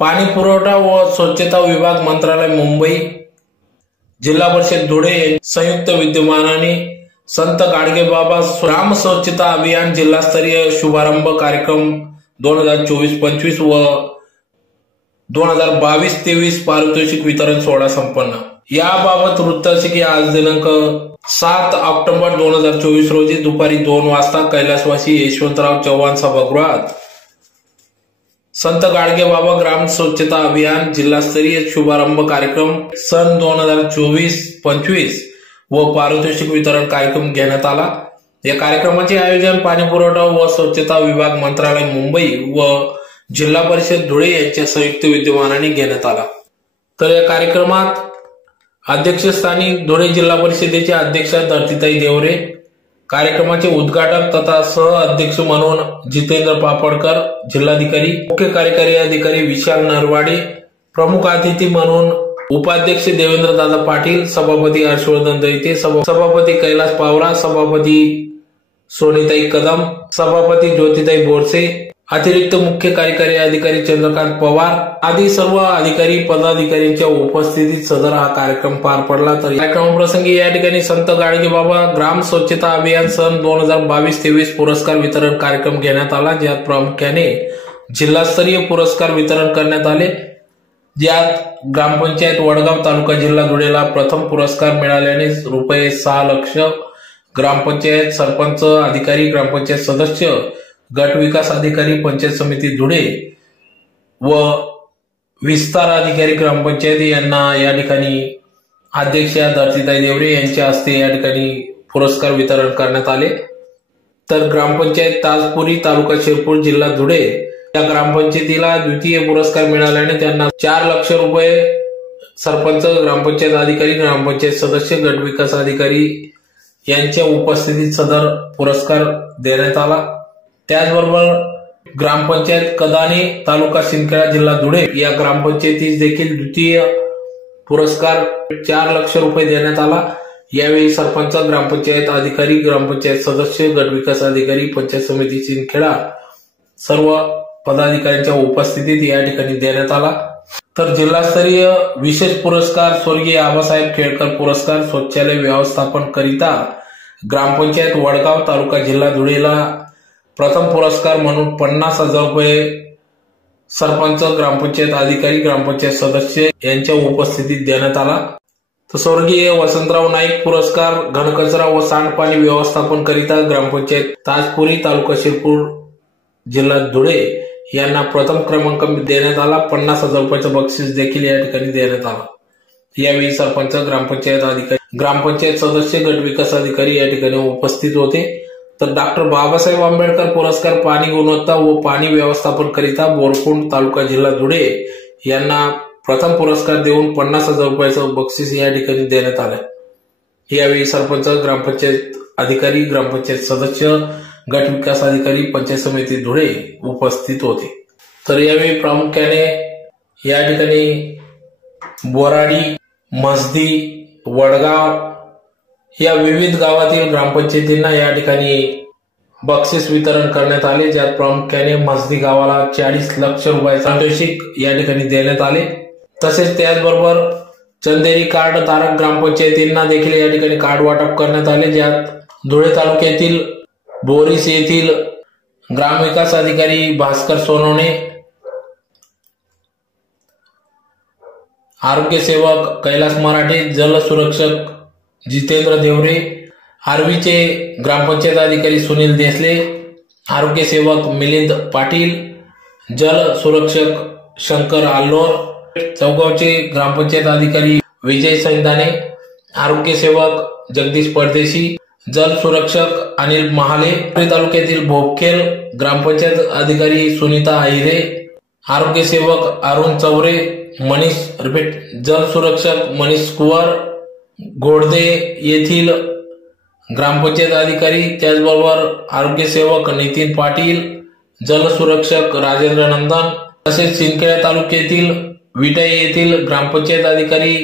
पाणी पुरवठा व स्वच्छता विभाग मंत्रालय मुंबई जिल्हा परिषद धुळे संयुक्त विद्यमानाने संत गाडगेबाबा ग्राम स्वच्छता अभियान जिल्हास्तरीय शुभारंभ कार्यक्रम दोन हजार चोवीस पंचवीस व दोन हजार बावीस तेवीस पारितोषिक वितरण सोहळा संपन्न. याबाबत वृत्तशिकी आज दिनांक सात ऑक्टोबर दोन हजार चोवीस रोजी दुपारी दोन वाजता कैलासवासी यशवंतराव चव्हाण सभागृहात संत गाडगे बाबा ग्राम स्वच्छता अभियान जिल्हास्तरीय शुभारंभ कार्यक्रम सन दोन हजार चोवीस पंचवीस व पारितोषिक वितरण कार्यक्रम घेण्यात आला. या कार्यक्रमाचे आयोजन पाणी पुरवठा व स्वच्छता विभाग मंत्रालय मुंबई व जिल्हा परिषद धुळे यांच्या संयुक्त विद्यमानाने घेण्यात आला. तर या कार्यक्रमात अध्यक्षस्थानी धुळे जिल्हा परिषदेचे अध्यक्ष धरतीताई देवरे कार्यक्रमाचे उद्घाटक तथा सह अध्यक्ष म्हणून जितेंद्र पापडकर जिल्हाधिकारी मुख्य कार्यकारी अधिकारी विशाल नरवाडे प्रमुख अतिथी म्हणून उपाध्यक्ष देवेंद्रदादा पाटील सभापती हर्षवर्धन दैते सभापती कैलास पावरा सभापती सोनीताई कदम सभापती ज्योतिताई बोरसे अतिरिक्त मुख्य कार्यकारी अधिकारी चंद्रकांत पवार आदी सर्व अधिकारी पदाधिकाऱ्यांच्या उपस्थितीत सदर हा कार्यक्रम पार पडला. तर कार्यक्रमाप्रसंगी या ठिकाणी संत गाडगे बाबा ग्राम स्वच्छता अभियान सन दोन हजार बावीस तेवीस पुरस्कार वितरण कार्यक्रम घेण्यात आला ज्यात प्रामुख्याने जिल्हास्तरीय पुरस्कार वितरण करण्यात आले. ज्यात ग्रामपंचायत वडगाव तालुका जिल्हा धुळेला प्रथम पुरस्कार मिळाल्याने रुपये सहा लक्ष ग्रामपंचायत सरपंच अधिकारी ग्रामपंचायत सदस्य गट विकास अधिकारी पंचायत समिती धुळे व विस्तार अधिकारी ग्रामपंचायत यांना या ठिकाणी अध्यक्ष धरतीताई देवरे यांच्या हस्ते या ठिकाणी पुरस्कार वितरण करण्यात आले. तर ग्रामपंचायत ताजपुरी तालुका शिरपूर जिल्हा धुळे या ग्रामपंचायतीला द्वितीय पुरस्कार मिळाल्याने त्यांना चार लक्ष रुपये सरपंच ग्रामपंचायत अधिकारी ग्रामपंचायत सदस्य गट विकास अधिकारी यांच्या उपस्थितीत सदर पुरस्कार देण्यात आला. त्याचबरोबर ग्रामपंचायत कदाने तालुका सिंदखेडा जिल्हा धुळे या ग्रामपंचायतीस देखील द्वितीय पुरस्कार चार लक्ष रुपये देण्यात आला. यावेळी सरपंच ग्रामपंचायत अधिकारी ग्रामपंचायत सदस्य गटविकास अधिकारी पंचायत समिती सिंदखेडा सर्व पदाधिकाऱ्यांच्या उपस्थितीत या ठिकाणी देण्यात आला. तर जिल्हास्तरीय विशेष पुरस्कार स्वर्गीय आबासाहेब खेळकर पुरस्कार स्वच्छालय व्यवस्थापन करिता ग्रामपंचायत वडगाव तालुका जिल्हा धुळेला प्रथम पुरस्कार म्हणून पन्नास हजार रुपये सरपंच ग्रामपंचायत अधिकारी ग्रामपंचायत सदस्य यांच्या उपस्थितीत देण्यात आला. तर स्वर्गीय वसंतराव नाईक पुरस्कार घनकचरा व सांडपाणी व्यवस्थापन करिता ग्रामपंचायत ताजपुरी तालुका शिरपूर जिल्हा धुळे यांना प्रथम क्रमांक देण्यात आला. पन्नास हजार रुपयाचं बक्षीस देखील या ठिकाणी देण्यात आला. यावेळी सरपंच ग्रामपंचायत अधिकारी ग्रामपंचायत सदस्य गट विकास अधिकारी या ठिकाणी उपस्थित होते. तर डॉक्टर बाबासाहेब आंबेडकर पुरस्कार पाणी गुणवत्ता व पाणी व्यवस्थापन करिता बोरकुंड तालुका जिल्हा धुळे यांना प्रथम पुरस्कार देऊन पन्नास हजार रुपयाचं बक्षीस या ठिकाणी देण्यात आलं. यावेळी सरपंच ग्रामपंचायत अधिकारी ग्रामपंचायत सदस्य गट विकास अधिकारी पंचायत समिती धुळे उपस्थित होते. तर यावेळी प्रामुख्याने या ठिकाणी बोराडी मस्दी वडगाव या विविध गावातील ग्रामपंचायतींना या ठिकाणी बक्षीस वितरण करण्यात आले ज्यात प्रामुख्याने मसदी गावाला चाळीस लक्ष रुपयाचा पारितोषिक या ठिकाणी देण्यात आले. तसेच त्याचबरोबर चंदेरी कार्ड धारक ग्रामपंचायतींना देखील या ठिकाणी कार्ड वाटप करण्यात आले ज्यात धुळे तालुक्यातील बोरीस येथील ग्रामविकास अधिकारी भास्कर सोनवणे आरोग्य सेवक कैलास मराठे जल सुरक्षक जितेंद्र देवरे आर्वीचे ग्रामपंचायत अधिकारी सुनील देसले आरोग्य सेवक मिलिंद पाटील जल सुरक्षक शंकर आल्लोर चौगावचे ग्रामपंचायत अधिकारी विजय सैंदाने आरोग्य सेवक जगदीश परदेशी जल सुरक्षक अनिल महाले तालुक्यातील भोपखेल ग्रामपंचायत अधिकारी सुनीता आहिरे आरोग्य सेवक अरुण चौरे मनीष रिपीट जल सुरक्षक मनीष कुवार घोडदे येथील ग्रामपंचायत अधिकारी त्याचबरोबर आरोग्य सेवक नितीन पाटील जलसुरक्षक राजेंद्र नंदन तसेच सिंदखेडा तालुक्यातील विटाई येथील ग्रामपंचायत अधिकारी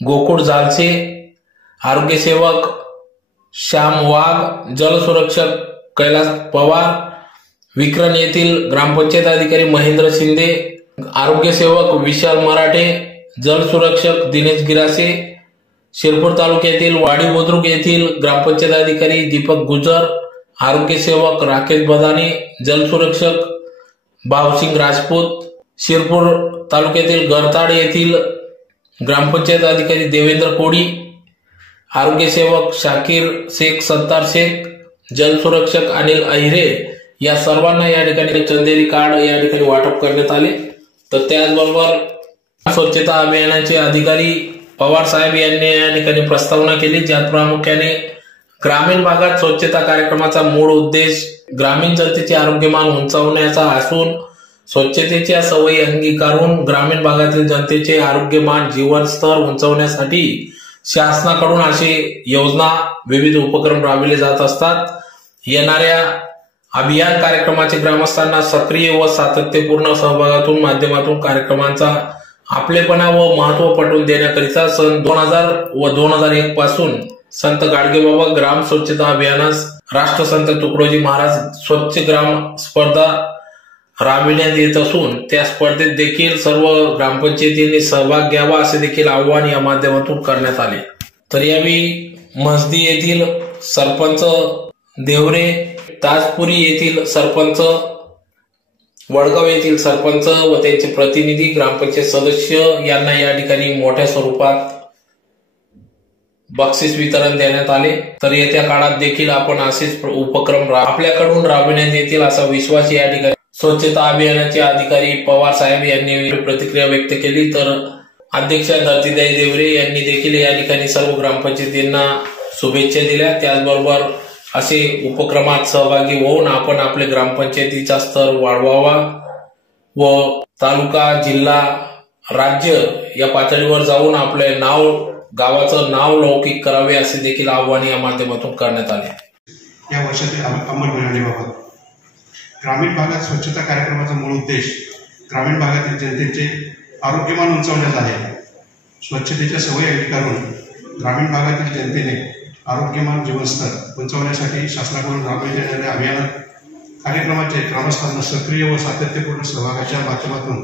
गोकुळ झालसे आरोग्य सेवक श्याम वाघ जलसुरक्षक कैलास पवार विक्रम येथील ग्रामपंचायत अधिकारी महेंद्र शिंदे आरोग्यसेवक विशाल मराठे जलसुरक्षक दिनेश गिरासे शिरपूर तालुक्यातील वाडी बुद्रुक येथील ग्रामपंचायत अधिकारी दीपक गुजर आरोग्यसेवक राकेश बदाने जलसुरक्षक भावसिंग राजपूत शिरपूर तालुक्यातील गरताड येथील ग्रामपंचायत अधिकारी देवेंद्र कोडी आरोग्यसेवक शाकीर शेख सत्तार शेख जलसुरक्षक अनिल अहिरे या सर्वांना या ठिकाणी चंदेरी कार्ड या ठिकाणी वाटप करण्यात आले. तर त्याचबरोबर स्वच्छता अभियानाचे अधिकारी पवार साहेब यांनी या ठिकाणी प्रस्तावना केली ज्यात प्रामुख्याने ग्रामीण भागात स्वच्छता कार्यक्रमाचा मूळ उद्देश ग्रामीण जनतेचे आरोग्यमान उंचावण्याचा असून स्वच्छतेच्या सवयी अंगीकारून ग्रामीण भागातील जनतेचे आरोग्यमान जीवन स्तर उंचवण्यासाठी शासनाकडून अशी योजना विविध उपक्रम राबविले जात असतात. येणाऱ्या अभियान कार्यक्रमाचे ग्रामस्थांना सक्रिय व सातत्यपूर्ण सहभागातून माध्यमातून कार्यक्रमांचा आपलेपणा व महत्त्व पटवून देण्याकरिता सन दोन हजार व दोन हजार एक पासून संत गाडगेबाबा ग्राम स्वच्छता अभियानास राष्ट्रसंत तुकडोजी महाराज स्वच्छ ग्राम स्पर्धा राबविण्यात येत असून त्या स्पर्धेत देखील सर्व ग्रामपंचायतींनी सहभाग घ्यावा असे देखील आव्हान या माध्यमातून करण्यात आले. तर यावेळी मसदी येथील सरपंच देवरे ताजपुरी येथील सरपंच वडगाव येथील सरपंच व त्यांचे प्रतिनिधी ग्रामपंचायत सदस्य यांना या ठिकाणी मोठ्या स्वरूपात बक्षीस वितरण देण्यात आले. तर येत्या काळात देखील आपण असेच उपक्रम आपल्याकडून राबविण्यात येतील असा विश्वास या ठिकाणी स्वच्छता अभियानाचे अधिकारी पवार साहेब यांनी प्रतिक्रिया व्यक्त केली. तर अध्यक्षा धरतीदाई देवरे यांनी देखील या ठिकाणी सर्व ग्रामपंचायतींना शुभेच्छा दिल्या. त्याचबरोबर असे उपक्रमात सहभागी होऊन आपण आपले ग्रामपंचायतीचा स्तर वाढवावा व तालुका जिल्हा राज्य या पातळीवर जाऊन आपले नाव गावाचं नाव लौकिक करावे असे देखील आव्हान या माध्यमातून करण्यात आले. या वर्षातील अंमलबजावणीबाबत. ग्रामीण भागात स्वच्छता कार्यक्रमाचा मूळ उद्देश ग्रामीण भागातील जनतेचे आरोग्यमान उंचावण्यात आहे. स्वच्छतेच्या सवयी करून ग्रामीण भागातील जनतेने आरोग्यमान जीवनस्तर उंचावण्यासाठी शासनाकडून राबविण्यात येणाऱ्या अभियानात कार्यक्रमाचे ग्रामस्थांना सक्रिय व सातत्यपूर्ण सहभागाच्या माध्यमातून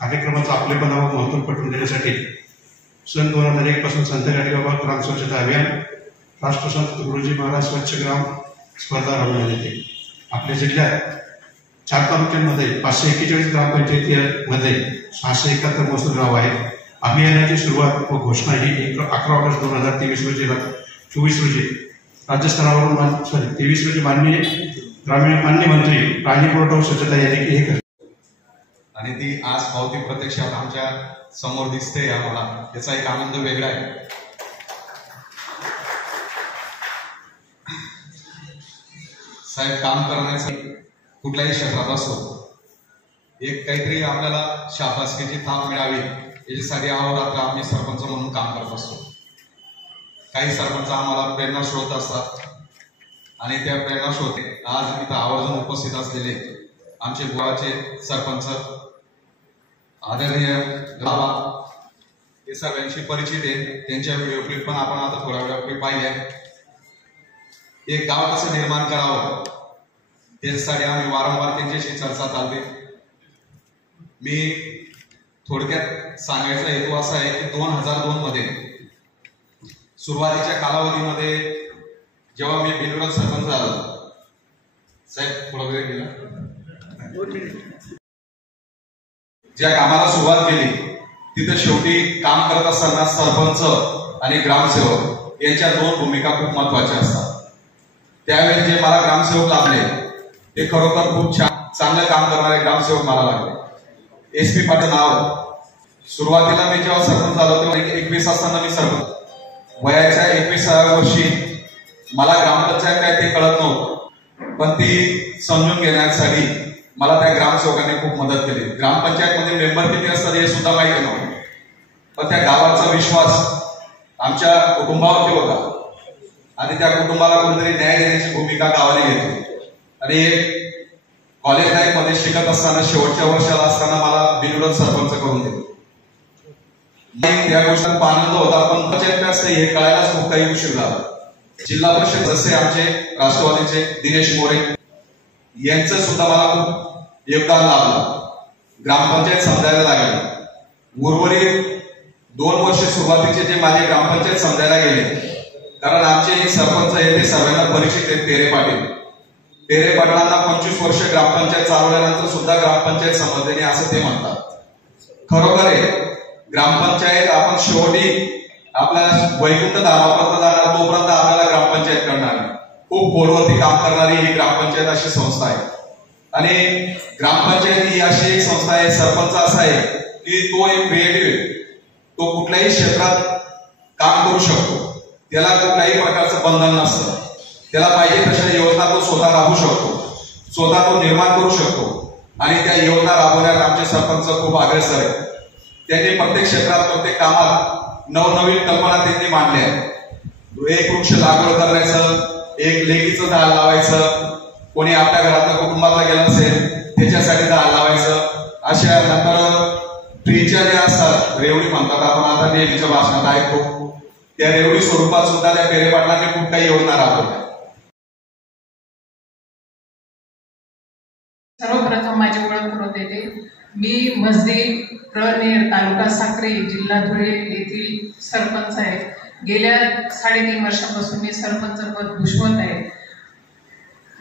कार्यक्रमाचा आपलेपणा व महत्त्व पटवून देण्यासाठी सन दोन हजार एक पासून संत गाडीबाबा ग्राम स्वच्छता अभियान राष्ट्रसंत गुरुजी महाराज स्वच्छ ग्राम स्पर्धा राबवण्यात येते. आपल्या जिल्ह्यात चार तालुक्यांमध्ये पाचशे एक्केचाळीस ग्रामपंचायतीमध्ये सहाशे एकाहत्तर महसूल गाव आहेत. अभियानाची सुरुवात व घोषणा ही एक अकरा ऑगस्ट दोन हजार तेवीस रोजी चोवीस रोजी. राज्यस्तरावरून सॉरी तेवीस रोजी माननीय ग्रामीण मान्य मंत्री पाणी पुरवठा व स्वच्छता यांनी हे केले आणि ती आज पावती प्रत्यक्षात आमच्यासमोर दिसते आम्हाला याचा एक आनंद वेगळा आहे. साहेब काम करण्यासाठी कुठल्याही क्षेत्रात असो एक काहीतरी आपल्याला शाबासकीची थाप मिळावी याच्यासाठी अहोरात्र आम्ही सरपंच म्हणून काम करत असतो. काही सरपंच आम्हाला प्रेरणा स्रोत असतात. आणि त्या प्रेरणा स्रोत आज इथं आवर्जून उपस्थित असलेले आमचे गोवाचे सरपंच आदरणीय गावा हे सगळ्यांशी परिचित आहे. त्यांच्या व्हिडिओ क्लिप पण आपण आता थोड्या वेळापूर्वी पाहिल्या एक गाव कसं निर्माण करावं? त्याच्यासाठी आम्ही वारंवार त्यांच्याशी चर्चा चालते. मी थोडक्यात सांगायचा हेतू असा आहे की दोन हजार दोन मध्ये सुरुवातीच्या कालावधीमध्ये जेव्हा मी बिनविरोध सरपंच झालो. साहेब थोडा वेळ गेला. ज्या कामाला सुरुवात केली तिथं शेवटी काम करत असताना सरपंच आणि ग्रामसेवक यांच्या दोन भूमिका खूप महत्त्वाच्या असतात. त्यावेळी जे मला ग्रामसेवक लागले ते खरोखर खूप छान चांगलं काम करणारे ग्रामसेवक मला लागले. एस पी पाटील नाव. सुरुवातीला मी जेव्हा सरपंच झालो तेव्हा एकवीस असताना मी सरपंच वयाच्या एकविसाव्या वर्षी मला ग्रामपंचायत काय ते कळत नव्हतं. पण ती समजून घेण्यासाठी मला त्या ग्रामसेवकांनी खूप मदत केली. ग्रामपंचायतमध्ये मेंबर किती असतात हे सुद्धा माहिती नव्हतं. पण त्या गावाचा विश्वास आमच्या कुटुंबावरती होता आणि त्या कुटुंबाला कोणतरी न्याय देण्याची भूमिका गावाने घेतली. आणि कॉलेज लाईफमध्ये शिकत असताना शेवटच्या वर्षाला असताना मला बिनविरोध सरपंच करून दिले. या गोष्टीत आनंद होता पण पंचायत हे कळायलाच खूप काही उशीर झाला. जिल्हा परिषद जसे आमचे राष्ट्रवादीचे दिनेश मोरे यांचं सुद्धा मला खूप योगदान लाभलं ग्रामपंचायत समजायला लागली. उर्वरित दोन वर्ष सुरुवातीचे जे माझे ग्रामपंचायत समजायला गेले कारण आमचे सरपंच हे ते सर्वांना परिचित आहेत तेरे पाटील. तेरे पाटलांना पंचवीस वर्ष ग्रामपंचायत चालवल्यानंतर सुद्धा ग्रामपंचायत समजले नाही असं ते म्हणतात. खरोखर आहे ग्रामपंचायत आपण शेवटी आपल्याला वैकुंठ धामापर्यंत जाणार तोपर्यंत आपल्याला ग्रामपंचायत करणार. खूप खोलवरती काम करणारी ही ग्रामपंचायत अशी संस्था आहे. आणि ग्रामपंचायत ही अशी एक संस्था आहे सरपंच असा आहे की तो एक क्रिएटिव्ह तो कुठल्याही क्षेत्रात काम करू शकतो. त्याला कुठल्याही प्रकारचं बंधन नसतं. त्याला पाहिजे तशा योजना तो स्वतः राबू शकतो. स्वतः तो निर्माण करू शकतो. आणि त्या योजना राबवण्यात आमचे सरपंच खूप अग्रेसर आहेत. त्यांनी प्रत्येक क्षेत्रात प्रत्येक कामात नवनवीन कल्पना त्यांनी मांडल्या एक वृक्ष लागवड करायचं एक लेकीचं झाड लावायचं कोणी आपल्या घरातल्या कुटुंबाला गेलं असेल त्याच्यासाठी झाड लावायचं. अशा नंतर ट्रीच्या ज्या असतात रेवडी म्हणतात आपण आता नेहमीच्या भाषणात ऐकतो. त्या रेवडी स्वरूपात सुद्धा त्या फेरेपाटलांनी खूप काही योजना राबवल्या सर्वप्रथम माझी ओळख करून देते. मी मजदी प्रनेर तालुका साक्री जिल्हा धुळे येथील सरपंच आहे. गेल्या साडेतीन वर्षापासून मी सरपंच पद भूषवत आहे.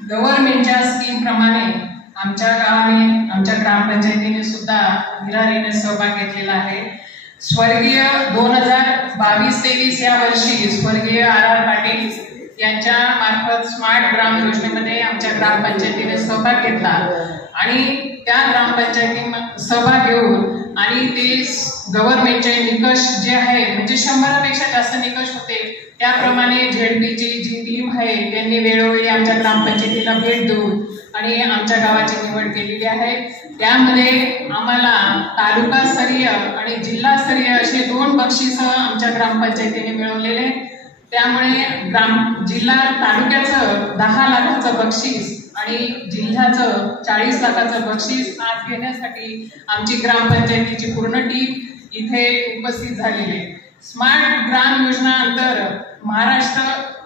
गव्हर्नमेंटच्या स्कीमप्रमाणे आमच्या गावाने आमच्या ग्रामपंचायतीने सुद्धा विरारीने सहभाग घेतलेला आहे. स्वर्गीय दोन हजार बावीस तेवीस या वर्षी स्वर्गीय आर आर पाटील यांच्या मार्फत स्मार्ट ग्राम योजनेमध्ये आमच्या ग्रामपंचायतीने सहभाग घेतला. आणि त्या ग्रामपंचायती सभा घेऊन आणि ते गव्हर्नमेंटचे निकष जे आहे म्हणजे शंभरापेक्षा जास्त निकष होते त्याप्रमाणे झेडपीची जी टीम आहे त्यांनी वेळोवेळी आमच्या ग्रामपंचायतीला भेट देऊन आणि आमच्या गावाची निवड केलेली आहे. त्यामध्ये आम्हाला तालुकास्तरीय आणि जिल्हास्तरीय असे दोन बक्षीस आमच्या ग्रामपंचायतीने मिळवलेले. त्यामुळे ग्राम जिल्हा तालुक्याचं दहा लाखाचं बक्षीस आणि जिल्ह्याचं चाळीस लाखाचं बक्षीस आज घेण्यासाठी आमची ग्रामपंचायतीची पूर्ण टीम इथे उपस्थित झालेली आहे. स्मार्ट ग्राम योजना अंतर्गत महाराष्ट्र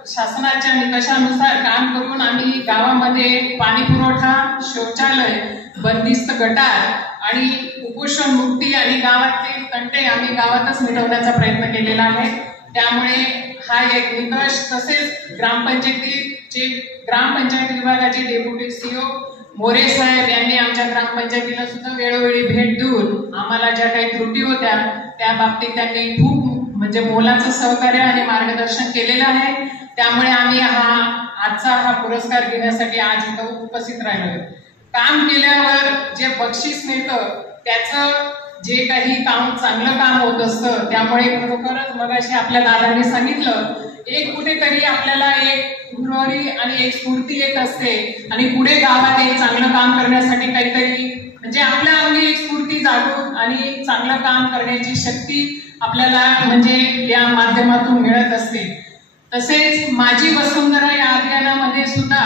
शासनाच्या निकषानुसार काम करून आम्ही गावामध्ये पाणी पुरवठा शौचालय बंदिस्त गटार आणि कुपोषण मुक्ती आणि गावातील तंटे आम्ही गावातच मिटवण्याचा प्रयत्न केलेला आहे. त्यामुळे हा एक निकष तसेच ग्रामपंचायतीचे ग्रामपंचायत विभागाचे डेप्युटी सीओ मोरे साहेब यांनी आमच्या ग्रामपंचायतीला सुद्धा वेळोवेळी भेट देऊन आम्हाला ज्या काही त्रुटी होत्या त्या बाबतीत त्यांनी खूप म्हणजे मोलाचं सहकार्य आणि मार्गदर्शन केलेलं आहे. त्यामुळे आम्ही हा आजचा हा पुरस्कार घेण्यासाठी आज इथं उपस्थित राहिलो काम केल्यावर जे बक्षीस मिळतं त्याचं जे काही काम चांगलं काम होत असतं त्यामुळे खरोखरच मगाशी आपल्या दादांनी सांगितलं एक कुठेतरी आपल्याला एक गुरुवारी आणि एक स्फूर्ती येत असते. आणि पुढे गावात एक चांगलं काम करण्यासाठी काहीतरी म्हणजे आपल्या अंगी एक स्फूर्ती जागून आणि चांगलं काम करण्याची शक्ती आपल्याला म्हणजे या माध्यमातून मिळत असते. तसेच माझी वसुंधरा या अभियानामध्ये सुद्धा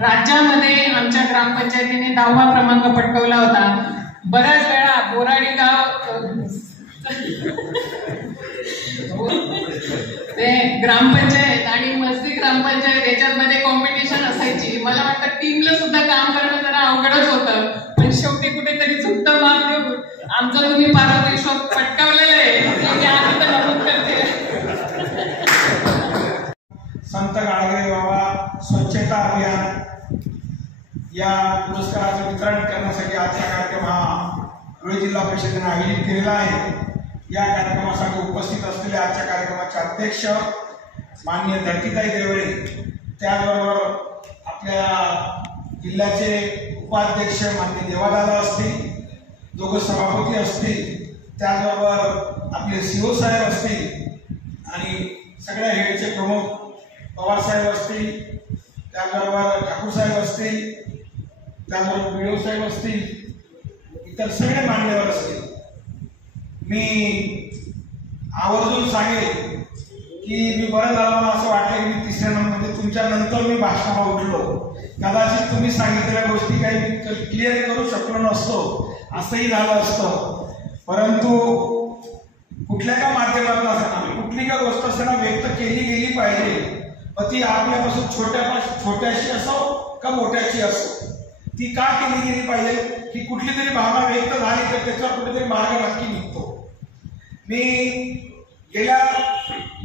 राज्यामध्ये आमच्या ग्रामपंचायतीने दहावा क्रमांक पटकवला होता. बऱ्याच वेळा बोराडी गाव ते ग्रामपंचायत आणि मस्ती ग्रामपंचायत याच्यामध्ये कॉम्पिटिशन असायची. मला वाटतं टीमला सुद्धा काम करणं जरा अवघडच होतं. पण शेवटी कुठेतरी चुकतं मार्ग. देऊन आमचं तुम्ही पारदर्शक पटकावलेलं आहे. तर नमूद करते. संत गाडगे बाबा स्वच्छता अभियान. या पुरस्काराचं वितरण करण्यासाठी आजचा कार्यक्रम हा धुळे जिल्हा परिषदेने आयोजित केलेला आहे. या कार्यक्रमासाठी उपस्थित असलेले आजच्या कार्यक्रमाचे अध्यक्ष माननीय धरतीताई देवळे त्याचबरोबर आपल्या जिल्ह्याचे उपाध्यक्ष माननीय देवादादा असतील दोघं सभापती असतील त्याचबरोबर आपले सीओ साहेब असतील आणि सगळ्या हेडचे प्रमुख पवार साहेब असतील त्याचबरोबर ठाकूर साहेब असतील त्याचबरोबर बिडो साहेब असतील इतर सगळे मान्यवर असतील. मी आवर्जून सांगेल की मी बरं झालं मला असं वाटलं की मी तिसऱ्या नंबर तुमच्या नंतर मी भाषणाला उठलो. कदाचित तुम्ही सांगितलेल्या गोष्टी काही क्लिअर करू शकलो नसतो असंही झालं असतं. परंतु कुठल्या का माध्यमातून असताना कुठली का गोष्ट असताना व्यक्त केली गेली पाहिजे मग ती आपल्यापासून छोट्या छोट्याशी असो का मोठ्याची असो. ती का केली गेली पाहिजे? ही कुठली तरी भावना व्यक्त झाली तर त्याच्यावर कुठेतरी मार्ग नक्की निघतो. मी गेल्या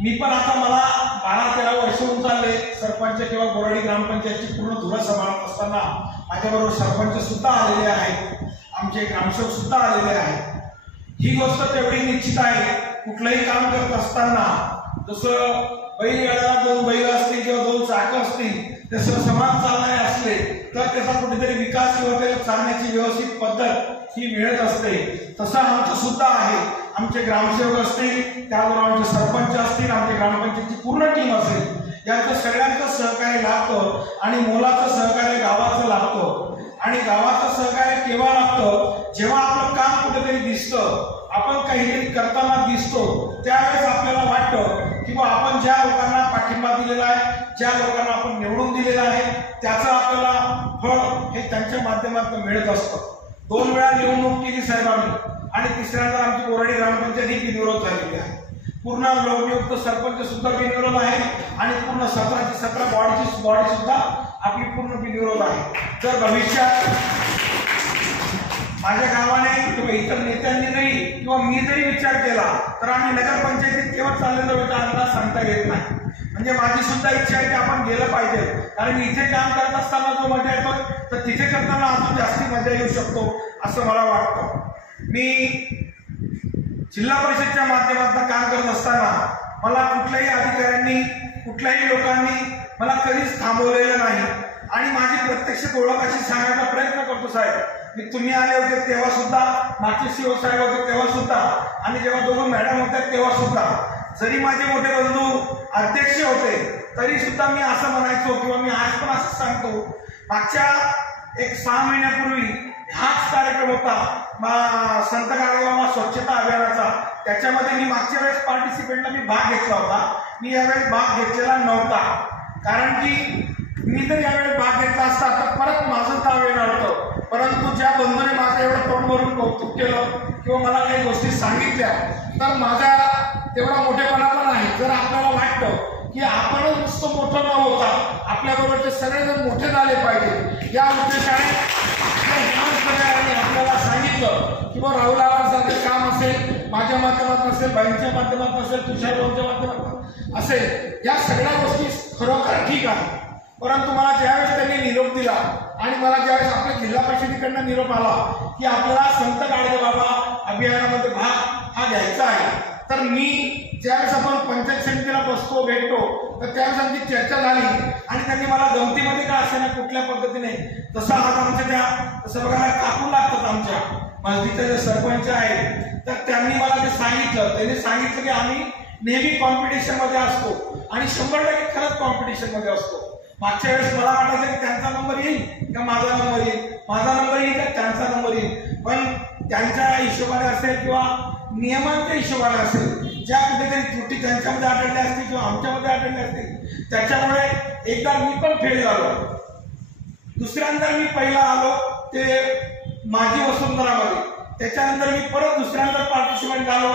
मी पण आता मला बारा तेरा वर्ष होऊन चालले. सरपंच किंवा बोराडी ग्रामपंचायतची पूर्ण धुरा सांभाळत असताना माझ्याबरोबर सरपंच सुद्धा आलेले आहेत. आमचे ग्रामसेवक सुद्धा आलेले आहेत. ही गोष्ट तेवढी निश्चित आहे. कुठलंही काम करत असताना जसं बैलगाड्याला दोन बैल असतील किंवा दोन चाकं असतील तसं समान चालणारे असले तर त्याचा कुठेतरी विकास किंवा त्याला चालण्याची व्यवस्थित पद्धत ही मिळत असते. तसं आमचं सुद्धा आहे. आमचे ग्रामसेवक असतील त्याबरोबर आमचे सरपंच असतील आमच्या ग्रामपंचायतची पूर्ण टीम असेल यांचं सगळ्यांचं सहकार्य लागतं आणि मोलाचं सहकार्य गावाचं लागतं. आणि गावाचं सहकार्य केव्हा लागतं? जेव्हा आपलं काम कुठेतरी दिसतं आपण काहीतरी करताना दिसतो त्यावेळेस आपल्याला वाटतं की बा आपण ज्या लोकांना पाठिंबा दिलेला आहे ज्या लोकांना आपण निवडून दिलेलं आहे त्याचं आपल्याला फळ हे त्यांच्या माध्यमातून मिळत असतं. दोन वेळा निवडणूक केली साहेबांनी आणि तिसऱ्यांदा आमची बोराडी ग्रामपंचायत ही बिनविरोध झालेली आहे. पूर्ण लोकयुक्त सरपंच सुद्धा बिनविरोध आहे आणि पूर्ण सतराची सतरा बॉडीची बॉडी सुद्धा आपली पूर्ण बिनविरोध आहे. तर भविष्यात माझ्या गावाने किंवा इतर नेत्यांनी नाही किंवा मी जरी विचार केला तर आम्ही नगरपंचायतीत केव्हा चाललेलो होतो अंदाज सांगता येत नाही. म्हणजे माझी सुद्धा इच्छा आहे की आपण गेलं पाहिजे. कारण इथे काम करत असताना जो मजा येतो तर तिथे करताना अजून जास्ती मजा येऊ शकतो असं मला वाटतं. मी जिल्हा परिषदच्या माध्यमातून काम करत असताना मला कुठल्याही अधिकाऱ्यांनी कुठल्याही लोकांनी मला कधीच थांबवलेलं नाही. आणि माझी प्रत्यक्ष ओळख अशी सांगायचा प्रयत्न करतो साहेब. मी तुम्ही आले होते तेव्हा सुद्धा मागचे शिव साहेब होते तेव्हा सुद्धा आणि जेव्हा दोघं मॅडम होत्या तेव्हा सुद्धा. जरी माझे मोठे बंधू अध्यक्ष होते तरी सुद्धा मी असं म्हणायचो किंवा मी आज पण असं सांगतो मागच्या एक सहा महिन्यापूर्वी हाच कार्यक्रम होता मा- संत गाडगेबाबा स्वच्छता अभियानाचा. त्याच्यामध्ये मी मागच्या वेळेस पार्टिसिपेंटला मी भाग घेतला होता. मी यावेळेस भाग घेतलेला नव्हता. कारण की मी जर यावेळेस भाग घेतला असता तर परत माझं नाव येणार होतं? परंतु ज्या बंधूने माझं एवढं तोंड भरून कौतुक केलं किंवा मला काही गोष्टी सांगितल्या तर माझा तेवढा मोठेपणा पण आहे जर आपल्याला वाटतं की आपणच नुसतं मोठं न होता आपल्याबरोबरचे सगळेजण मोठे झाले पाहिजे या उद्देशाने आपल्या आपल्याला सांगितलं की बा राहुल आवाजाचं काम असेल माझ्या माध्यमात असेल बाईंच्या माध्यमात असेल तुषार भाऊच्या माध्यमात असेल या सगळ्या गोष्टी खरोखर ठीक आहे परंतु मला ज्यावेळेस त्यांनी निरोप दिला आणि मला ज्यावेळेस आपल्या जिल्हा परिषदेकडनं निरोप आला की आपल्याला संत गाडगे बाबा अभियानामध्ये भाग हा घ्यायचा आहे तर मी ज्यावेळेस आपण पंचायत समितीला बसतो भेटतो तर त्यावेळेस आमची चर्चा झाली आणि त्यांनी मला गमतीमध्ये का असे ना कुठल्या पद्धतीने जसं आज आमच्या त्या तसं बघायला काकू लागतात आमच्या मस्जिदचे जे सरपंच आहेत तर त्यांनी मला ते सांगितलं त्यांनी सांगितलं की आम्ही नेहमी कॉम्पिटिशनमध्ये असतो आणि शंभर टक्के खरंच कॉम्पिटिशनमध्ये असतो. मागच्या वेळेस मला वाटायचं की त्यांचा नंबर येईल का माझा नंबर येईल? माझा नंबर येईल का त्यांचा नंबर येईल? पण त्यांच्या हिशोबाने असेल किंवा नियमांच्या हिशोबाने असेल ज्या कुठेतरी त्रुटी त्यांच्यामध्ये आढळल्या असतील किंवा आमच्यामध्ये आढळल्या असतील त्याच्यामुळे एकदा मी पण फेल झालो. दुसऱ्यांदा मी पहिला आलो ते माझी वसुंधरामध्ये. त्याच्यानंतर मी परत दुसऱ्यांदा पार्टिसिपेंट झालो.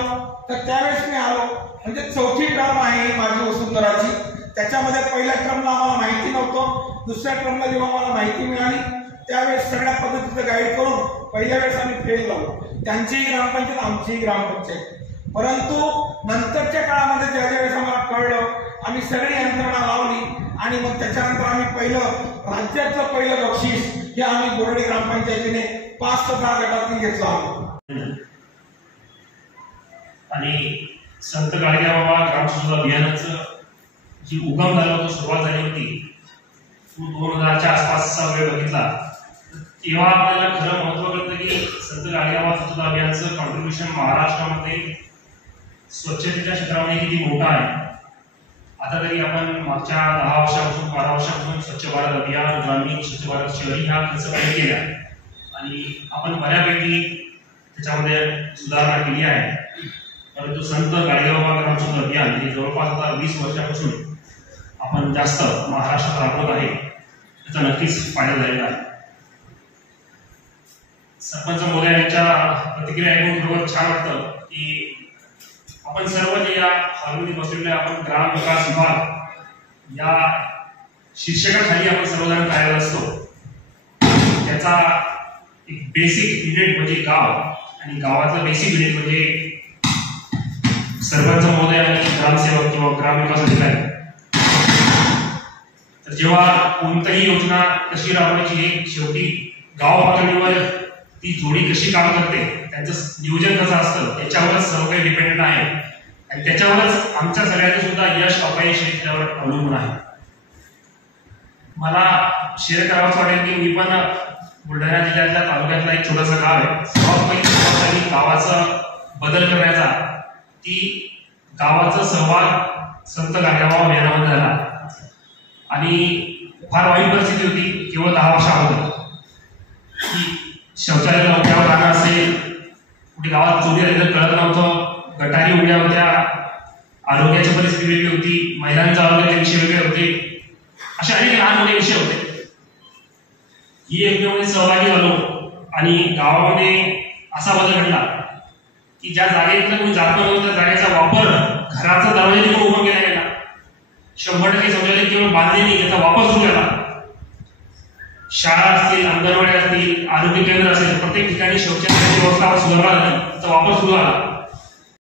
तर त्यावेळेस मी आलो. म्हणजे चौथी टर्म आहे माझी वसुंधराची. त्याच्यामध्ये पहिल्या ट्रमला आम्हाला माहिती नव्हतं दुसऱ्या ट्रमला जेव्हा मला माहिती मिळाली त्यावेळेस सगळ्या पद्धतीचं गाईड करून पहिल्या वेळेस आम्ही फेल झालो त्यांचीही ग्रामपंचायत आमचीही ग्रामपंचायत. परंतु नंतरच्या काळामध्ये ज्या ज्या वेळेस आम्हाला कळलं आम्ही सगळी यंत्रणा लावली आणि मग त्याच्यानंतर आम्ही पहिलं राज्यातलं पहिलं बक्षीस हे आम्ही बोर्डे ग्रामपंचायतीने पाच ते दहा गटातून घेतलं आहोत आणि संत गाडगेबाबा ग्रामसुद्धा अभियानाचं जी उगम झालं होता सुरुवात झाली होती. तू दोन हजारच्या आसपासचा वेळ बघितला. तेव्हा आपल्याला खरं महत्त्व कळतं की संत गाडगेबाबा स्वच्छता अभियानचं कॉन्ट्रीब्युशन महाराष्ट्रामध्ये स्वच्छतेच्या क्षेत्रामध्ये किती मोठं आहे. आता तरी आपण मागच्या दहा वर्षापासून बारा वर्षापासून स्वच्छ भारत अभियान ग्रामीण स्वच्छ भारत शहरी ह्या कन्सेप्ट केल्या. आणि आपण बऱ्यापैकी त्याच्यामध्ये सुधारणा केली आहे. परंतु संत गाडगेबाबा ग्रामसुद्धा अभियान हे जवळपास आता वीस वर्षापासून आपण जास्त महाराष्ट्रात राबवत आहे त्याचा नक्कीच फायदा झालेला आहे. सरपंच मोदय यांच्या प्रतिक्रिया ऐकून खरोखर छान वाटतं की आपण सर्व जे या हॉलमध्ये बसलेले आपण ग्राम विकास विभाग या शीर्षकाखाली आपण सर्वजण कार्यरत असतो. त्याचा एक बेसिक युनिट म्हणजे गाव आणि गावातलं बेसिक युनिट म्हणजे सरपंच महोदय आणि ग्रामसेवक किंवा ग्रामविकास अधिकारी. तर जेव्हा कोणतीही योजना कशी राबवायची हे शेवटी गाव पातळीवर ती जोडी कशी काम करते त्यांचं नियोजन कसं असतं त्याच्यावरच सर्व काही डिपेंडेंट आहे. आणि त्याच्यावरच आमच्या सगळ्यांचं सुद्धा यश अपयश हे अवलंबून आहे. मला शेअर करावंच वाटेल की मी पण बुलढाणा जिल्ह्यातल्या तालुक्यातला एक छोटासा गाव आहे. सर्वात पहिली गावाचा बदल करण्याचा ती गावाचा सहभाग संत गाडगावा अभियानामध्ये झाला. आणि फार वाईट परिस्थिती होती केवळ दहा वर्षामध्ये की शौचालय नव्हत्या राहणं असेल कुठे गावात चोरी आली तर कळत नव्हतं. गटारी उड्या होत्या आरोग्याची परिस्थिती वेगळी होती महिलांचा आरोग्याचे विषय वेगळे होते. असे अनेक लहान मोठे विषय होते. ही यज्ञामध्ये सहभागी झालो आणि गावामध्ये असा बदल घडला की ज्या जागेतलं कोणी जात नव्हतं त्या जागेचा वापर घराचा दरवाजा देखील उभा केला शंभर टक्के समजावले केवळ बांधले नाही त्याचा वापर सुरू झाला शाळा असतील अंगणवाडी असतील आरोग्य केंद्र असेल प्रत्येक ठिकाणी शौचालयाची व्यवस्था सुधारला झाली त्याचा वापर सुरू झाला.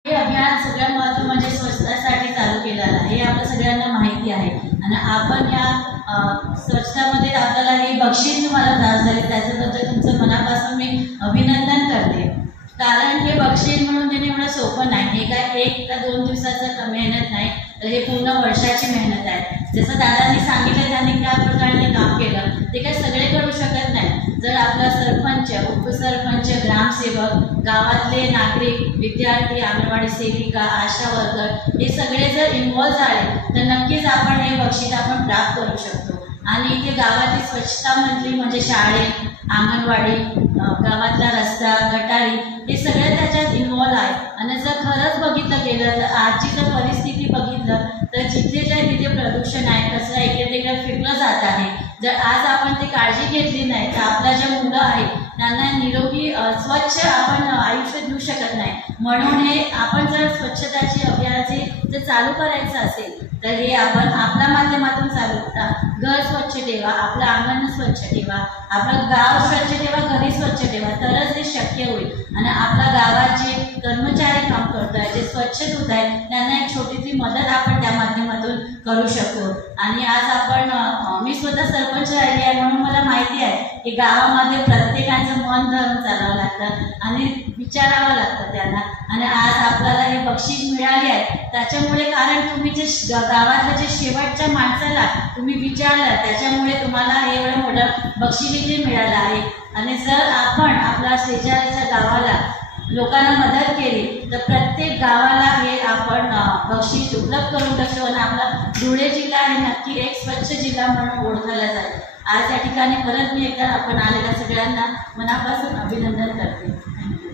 हे अभियान सगळ्यात महत्त्व म्हणजे स्वच्छतेसाठी चालू केलं आहे. हे आपल्या सगळ्यांना माहिती आहे. आणि आपण या स्वच्छतामध्ये आपल्याला हे बक्षीस तुम्हाला त्रास झाले त्याच्याबद्दल तुमचं मनापासून मी अभिनंदन करते. कारण हे बक्षीस म्हणून देणे एवढं सोपं नाही. हे काय एक का दोन दिवसाचं क- मेहनत नाही. तर हे पूर्ण वर्षाची मेहनत आहे. जसं दादांनी सांगितलं त्यांनी त्या प्रकारे काम केलं. ते काही सगळे करू शकत नाही. जर आपला सरपंच उपसरपंच ग्रामसेवक गावातले नागरिक विद्यार्थी अंगणवाडी सेविका आशा वर्कर हे सगळे जर इन्व्हॉल्व झाले तर नक्कीच आपण हे बक्षीस आपण प्राप्त करू शकतो. आणि इथे गावातील स्वच्छता म्हटली म्हणजे शाळेत अंगणवाडी गावातला रस्ता गटारी हे सगळे त्याच्यात इन्व्हॉल्व आहे. आणि जर खरंच बघितलं गेलं तर आजची जर परिस्थिती बघितलं तर जिथे जे तिथे प्रदूषण आहे कचरा इकडे तिकडे फेकलं जात आहे. जर आज आपण ती काळजी घेतली नाही तर आपला जे मुलं आहे त्यांना निरोगी स्वच्छ आपण आयुष्य देऊ शकत नाही. म्हणून हे आपण जर स्वच्छताची अभियानाचे जर चालू करायचं असेल तर हे आपण आपल्या माध्यमातून चालू घर स्वच्छ ठेवा आपलं अंगण स्वच्छ ठेवा आपलं गाव स्वच्छ ठेवा घरी स्वच्छ ठेवा तरच हे शक्य होईल. आणि आपल्या गावात जे कर्मचारी काम करतोय जे स्वच्छ धुत आहे त्यांना एक छोटीशी मदत करू शकतो आणि आज आपण मी स्वतः सरपंच राहिली आहे म्हणून मला माहिती आहे की गावामध्ये प्रत्येकाचं मन धरून चालावं लागतं आणि विचारावं लागतं त्यांना. आणि आज आपल्याला हे बक्षीस मिळाले आहे. त्याच्यामुळे कारण तुम्ही जे गावातल्या जे शेवटच्या माणसाला तुम्ही विचारलं त्याच्यामुळे तुम्हाला हे एवढं मोठं बक्षीस इथे मिळालं आहे. आणि जर आपण आपल्या शेजारच्या गावाला लोकांना मदत केली तर प्रत्येक गावाला हे आपण बक्षीस उपलब्ध करून शकतो आणि आपला धुळे जिल्हा हे नक्की एक स्वच्छ जिल्हा म्हणून ओळखला जाईल. आज या ठिकाणी परत मी एकदा आपण आलेल्या सगळ्यांना मनापासून अभिनंदन करते.